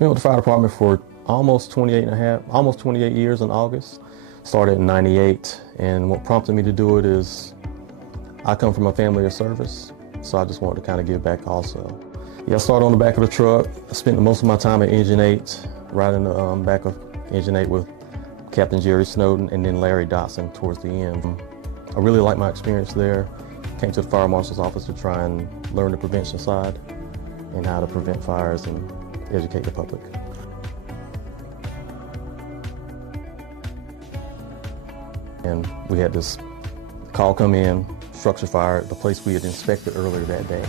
Been with the fire department for almost 28 years in August. Started in '98, and what prompted me to do it is I come from a family of service, so I just wanted to kind of give back also. Yeah, I started on the back of the truck. I spent most of my time at Engine 8, right in the back of Engine 8 with Captain Jerry Snowden and then Larry Dotson towards the end. I really liked my experience there. Came to the Fire Marshal's office to try and learn the prevention side and how to prevent fires and educate the public. And we had this call come in, structure fire, the place we had inspected earlier that day.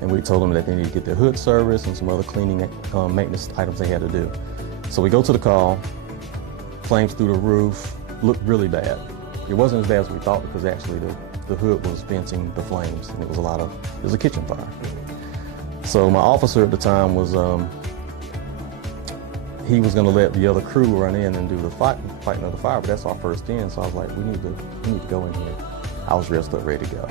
And we told them that they needed to get their hood service and some other cleaning maintenance items they had to do. So we go to the call, flames through the roof, looked really bad. It wasn't as bad as we thought because actually the hood was venting the flames and it was a kitchen fire. So my officer at the time was, he was going to let the other crew run in and do the fighting of the fire, but that's our first in. So I was like, we need to go in here. I was dressed up, ready to go.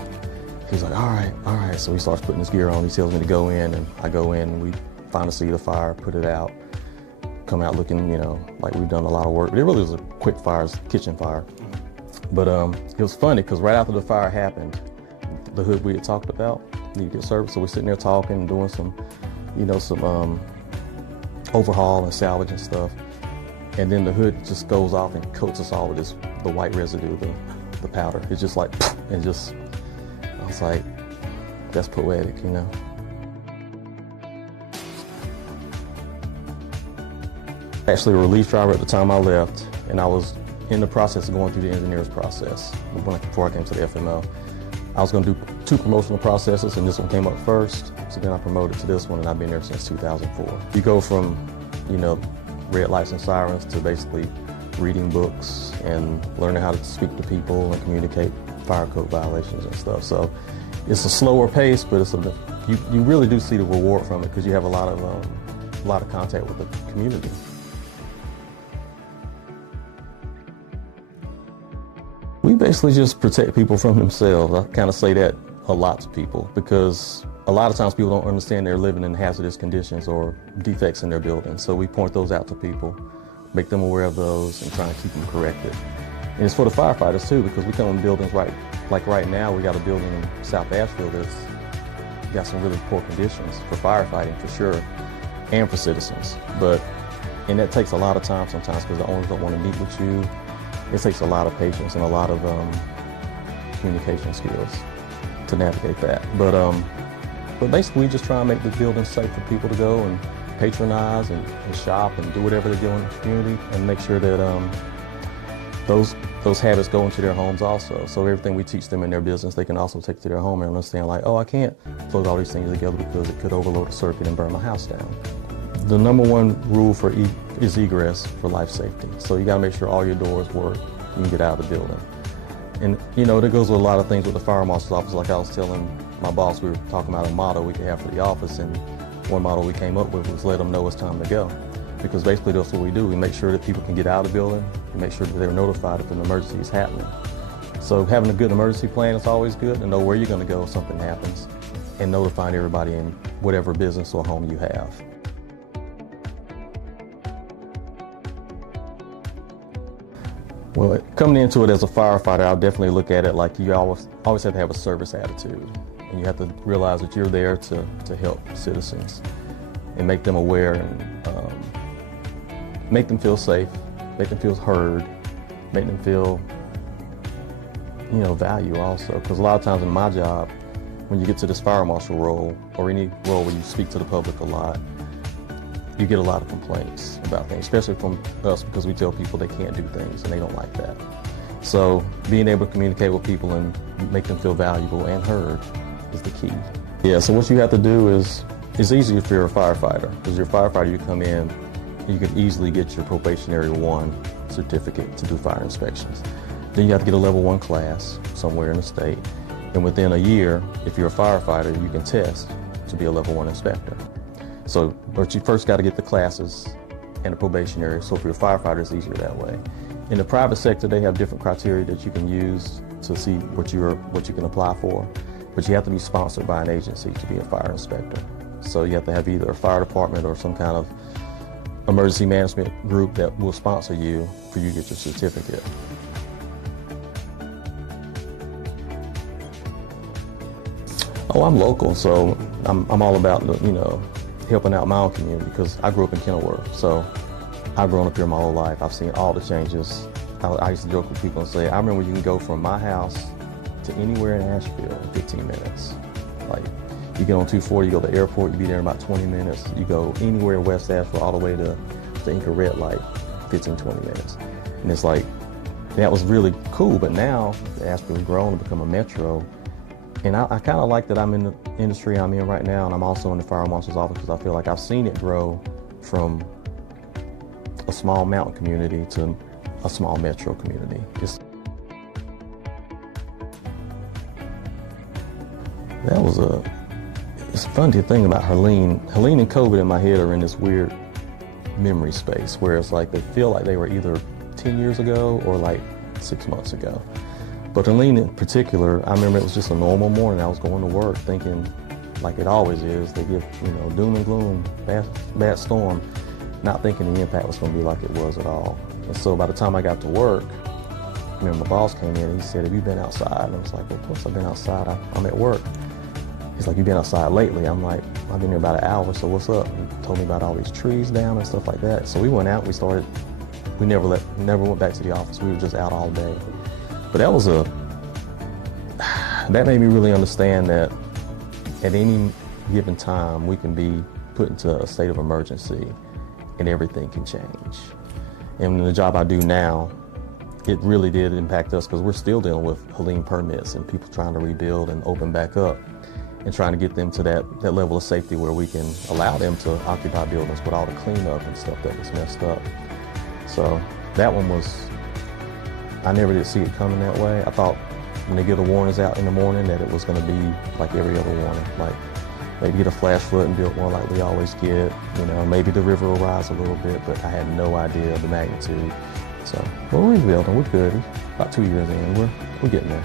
He's like, all right. So he starts putting his gear on. He tells me to go in, and I go in, and we find the seat of the fire, put it out, come out looking, like we've done a lot of work. But it really was a quick fire, kitchen fire. But it was funny because right after the fire happened, the hood we had talked about needed to get service. So we're sitting there talking, doing some overhaul and salvage and stuff. And then the hood just goes off and coats us all with the white residue, the powder. It's just like, and just, I was like, that's poetic, Actually, a relief driver at the time I left, and I was in the process of going through the engineer's process before I came to the FMO. I was going to do 2 promotional processes, and this one came up first. So then I promoted to this one, and I've been there since 2004. You go from, red lights and sirens to basically reading books and learning how to speak to people and communicate fire code violations and stuff. So it's a slower pace, but you really do see the reward from it because you have a lot of contact with the community. We basically just protect people from themselves. I kind of say that a lot to people because a lot of times people don't understand they're living in hazardous conditions or defects in their buildings. So we point those out to people, make them aware of those, and try and keep them corrected. And it's for the firefighters too, because we come in buildings like right now, we got a building in South Asheville that's got some really poor conditions for firefighting for sure, and for citizens. And that takes a lot of time sometimes because the owners don't want to meet with you. It takes a lot of patience and a lot of communication skills to navigate that. But basically, we just try and make the building safe for people to go and patronize and shop and do whatever they do in the community, and make sure that those habits go into their homes also. So everything we teach them in their business, they can also take to their home and understand, like, oh, I can't plug all these things together because it could overload a circuit and burn my house down. The number one rule is egress for life safety. So you got to make sure all your doors work. You can get out of the building. And that goes with a lot of things with the fire marshal's office. Like I was telling my boss, we were talking about a motto we could have for the office, and one motto we came up with was let them know it's time to go. Because basically that's what we do. We make sure that people can get out of the building and make sure that they're notified if an emergency is happening. So having a good emergency plan is always good, to know where you're going to go if something happens, and notifying everybody in whatever business or home you have. Well, coming into it as a firefighter, I'll definitely look at it like you always have to have a service attitude. And you have to realize that you're there to help citizens and make them aware and make them feel safe, make them feel heard, make them feel, value also. Because a lot of times in my job, when you get to this fire marshal role or any role where you speak to the public a lot, you get a lot of complaints about things, especially from us because we tell people they can't do things and they don't like that. So being able to communicate with people and make them feel valuable and heard is the key. Yeah, so what you have to do is, it's easy if you're a firefighter. Because you're a firefighter, you come in, and you can easily get your probationary 1 certificate to do fire inspections. Then you have to get a level 1 class somewhere in the state. And within a year, if you're a firefighter, you can test to be a level 1 inspector. But you first got to get the classes and the probationary. So if you're a firefighter, it's easier that way. In the private sector, they have different criteria that you can use to see what you can apply for. But you have to be sponsored by an agency to be a fire inspector. So you have to have either a fire department or some kind of emergency management group that will sponsor you for you to get your certificate. Oh, I'm local, so I'm all about, helping out my own community because I grew up in Kenilworth. So I've grown up here my whole life. I've seen all the changes. I used to joke with people and say, I remember you can go from my house to anywhere in Asheville in 15 minutes. Like, you get on 240, you go to the airport, you be there in about 20 minutes. You go anywhere in West Asheville all the way to the Inca Red Light, 15, 20 minutes. And it's like, that was really cool, but now Asheville's grown to become a metro. And I kind of like that I'm in the industry I'm in right now, and I'm also in the fire marshal's office because I feel like I've seen it grow from a small mountain community to a small metro community. It's fun to think about Helene. Helene and COVID in my head are in this weird memory space where it's like they feel like they were either 10 years ago or like 6 months ago. But Helene in particular, I remember it was just a normal morning. I was going to work thinking, like it always is, they give, doom and gloom, bad storm, not thinking the impact was going to be like it was at all. And so by the time I got to work, I remember my boss came in and he said, have you been outside? And I was like, well, of course I've been outside. I'm at work. He's like, you been outside lately? I'm like, I've been here about an hour, so what's up? He told me about all these trees down and stuff like that. So we went out, we never went back to the office. We were just out all day. But that made me really understand that at any given time, we can be put into a state of emergency and everything can change. And the job I do now, it really did impact us because we're still dealing with Helene permits and people trying to rebuild and open back up and trying to get them to that level of safety where we can allow them to occupy buildings with all the cleanup and stuff that was messed up. So that one I never did see it coming that way. I thought when they get the warnings out in the morning that it was going to be like every other warning, like maybe get a flash flood and build one like we always get, maybe the river will rise a little bit, but I had no idea the magnitude. So we're rebuilding, we're good. About 2 years in, we're getting there.